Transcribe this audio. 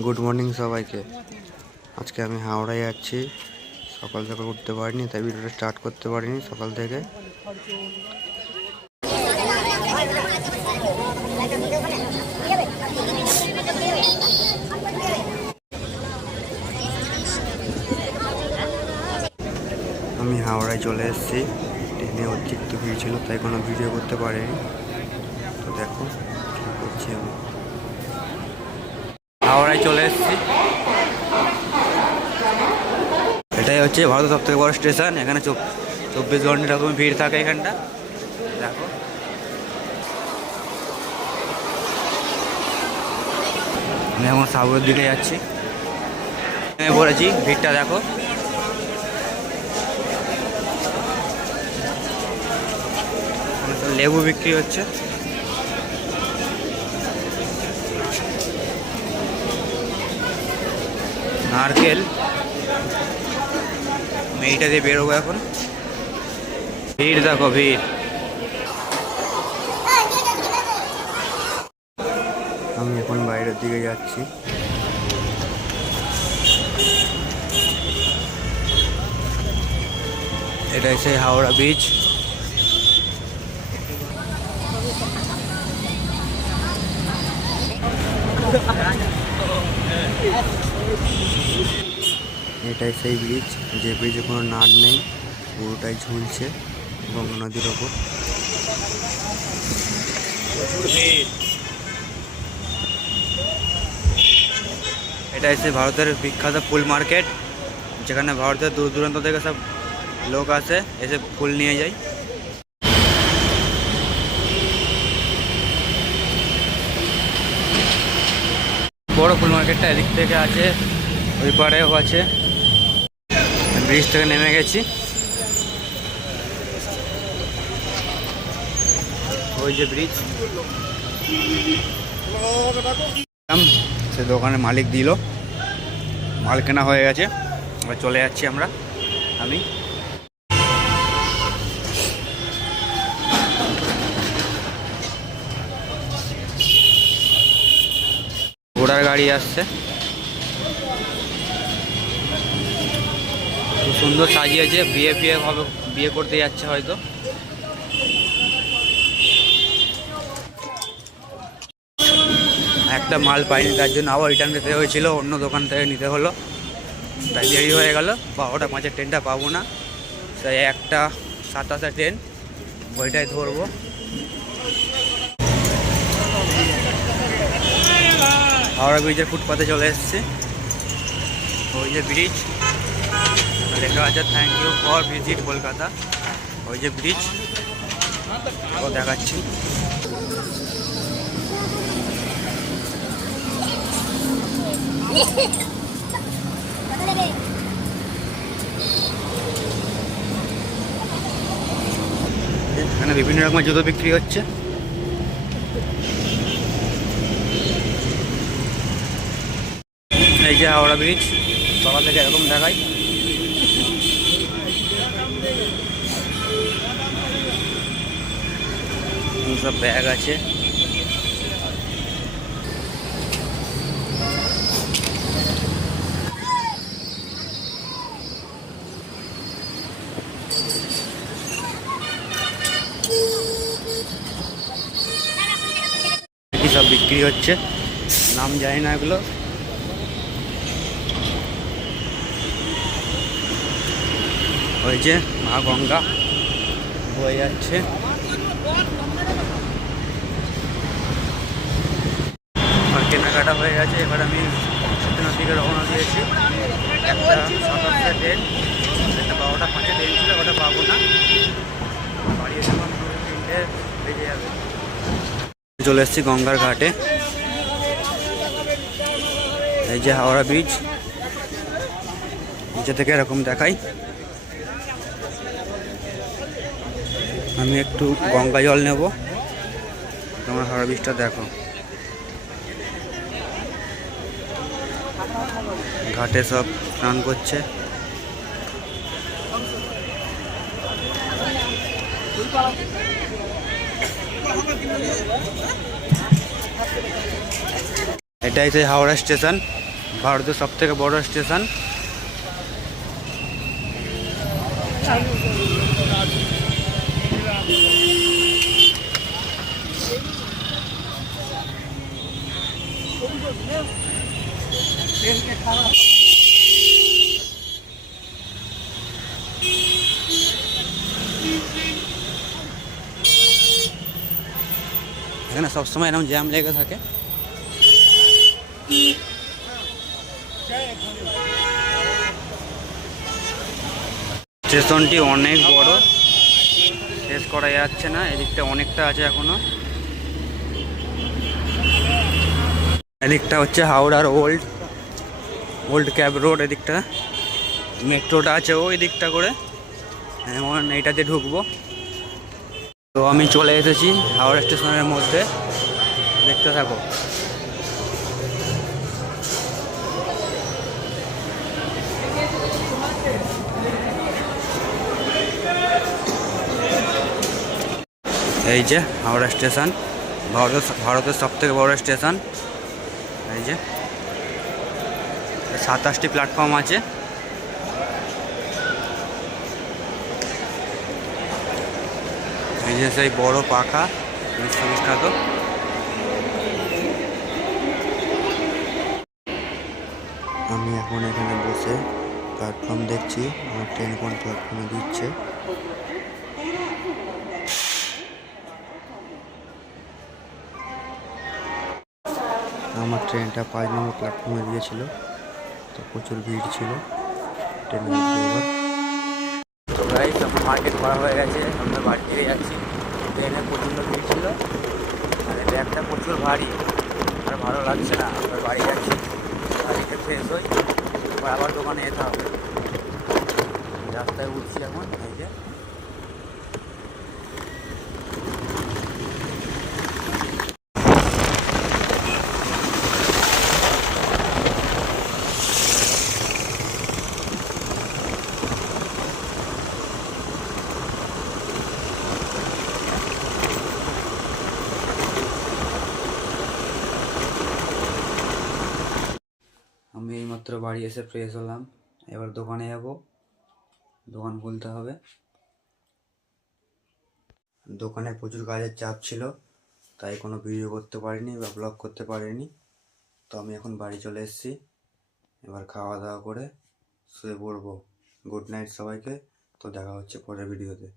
Good morning সবাইকে। আজকে আমি হাওড়ায় যাচ্ছি। সকাল সকাল উঠতে পারিনি, তাই ভিডিওটা স্টার্ট করতে পারিনি সকাল থেকে। আমি হাওড়ায় চলে এসেছি। ট্রেনে অতিরিক্ত ভিড় ছিল, তাই কোনো ভিডিও করতে পারিনি। তো দেখো কী করছি আমি। হাওড়ায় চলে এসেছি। এটাই হচ্ছে ভারতের সব থেকে বড় স্টেশন। এখানে 24 ঘন্টা এরকম ভিড় থাকে এখানটা। দেখো আমি এখন সাগরের দিকে যাচ্ছি। আমি বলেছি ভিড়টা দেখো। লেবু বিক্রি হচ্ছে। নারকেল। এইটা দিয়ে বেরোবো এখন। ভিড় দেখো, ভিড়। আমি এখন বাইরের দিকে যাচ্ছি। এটাই সেই হাওড়া ব্রিজ। এটাই সেই ব্রিজ, যে ব্রিজে কোনো নাট নেই, পুরোটাই ঝুলছে গঙ্গা নদীর ওপর। এটাই সেই ভারতের বিখ্যাত ফুল মার্কেট, যেখানে ভারতের দূর দূরান্ত থেকে সব লোক আসে, এসে ফুল নিয়ে যায়। বড় ফুল মার্কেটটা এদিক থেকে আছে, ওই পাড়েও আছে। ব্রিজ থেকে নেমে গেছি। ওই যে ব্রিজ। সে দোকানের মালিক দিল, মাল কেনা হয়ে গেছে, এবার চলে যাচ্ছি আমরা। আমি ঘোড়ার গাড়ি আসছে, খুব সুন্দর সাজিয়েছে। বিয়ে হবে, বিয়ে করতে যাচ্ছে হয়তো। একটা মাল পাইনি, তার জন্য আবার রিটার্ন দিতে হয়েছিল, অন্য দোকান থেকে নিতে হলো। তাই দেরি হয়ে গেল। 12টা 5-এর ট্রেনটা পাবো না, তাই 1টা 27-এর ট্রেন, ওইটাই ধরবো। হাওড়া ব্রিজের ফুটপাতে চলে এসেছি। ওই যে ব্রিজ, লেখা আছে thank you for visit Kolkata. ওই যে ব্রিজ, ও দেখাচ্ছি। এখানে বিভিন্ন রকমের জুতো বিক্রি হচ্ছে। এই যে হাওড়া ব্রিজ, সকাল থেকে এরকম দেখায়। সব ব্যাগ আছে। সব বিক্রি হচ্ছে, নাম জানি না এগুলো। ওই যে মা গঙ্গা বয়ে যাচ্ছে। আর কেনাকাটা হয়ে গেছে, এবার আমি সত্যনাথ দিকে রওনা দিয়েছি। 1টা 27-এর ট্রেন, 12টা 5-এ ট্রেন ছিল, ওটা পাবো না। বাড়ি এসে 3টে বেজে যাবে। চলে এসেছি গঙ্গার ঘাটে। এই যে হাওড়া ব্রিজ, নিচে থেকে এরকম দেখাই। আমি একটু গঙ্গা জল নেব, তোমার হাওড়া ব্রিজটা দেখো। ঘাটে সব স্নান করছে। এটাই সেই হাওড়া স্টেশন, ভারতের সব থেকে বড় স্টেশন। এখানে সবসময় এরকম জ্যাম লেগে থাকে। স্টেশনটি অনেক বড়, শেষ করা যাচ্ছে না, এদিকটা অনেকটা আছে এখনো। এদিকটা হচ্ছে হাওড়ার ওল্ড ক্যাব রোড, এদিকটা মেট্রোটা আছে ওই দিকটা করে, এমন এইটাতে ঢুকবো। তো আমি চলে এসেছি হাওড়া স্টেশনের মধ্যে, দেখতে থাকো। এই যে হাওড়া স্টেশন, ভারতের সব থেকে বড় স্টেশন। এই যে 27টি প্ল্যাটফর্ম আছে। এই যে সেই বড় পাখা, বিশ্ববিখ্যাত। আমি এখন এখানে বসে প্ল্যাটফর্ম দেখছি, আমার ট্রেন কোন প্ল্যাটফর্মে দিচ্ছে। আমার ট্রেনটা 5 নম্বর প্ল্যাটফর্মে দিয়েছিল, তো প্রচুর ভিড় ছিল ট্রেনের। তো গাইস, আমার মার্কেট করা হয়ে গেছে, আমরা বাড়ি ফিরে যাচ্ছি। ট্রেনে প্রচণ্ড ভিড় ছিল, মানে ব্যাগটা প্রচুর ভারী, আর ভালো লাগছে না। আমরা বাড়ি যাচ্ছি, বাড়িতে ফ্রেশ হই, আবার দোকানে যেতে হবে। রাস্তায় উঠছি এখন। এই যে আমি এইমাত্র বাড়ি এসে ফ্রেশ হলাম, এবার দোকানে যাব, দোকান খুলতে হবে। দোকানে প্রচুর কাজের চাপ ছিল, তাই কোনো ভিডিও করতে পারিনি বা ব্লগ করতে পারিনি। তো আমি এখন বাড়ি চলে এসেছি, এবার খাওয়া দাওয়া করে শুয়ে পড়বো। গুড নাইট সবাইকে, তো দেখা হচ্ছে পরের ভিডিওতে।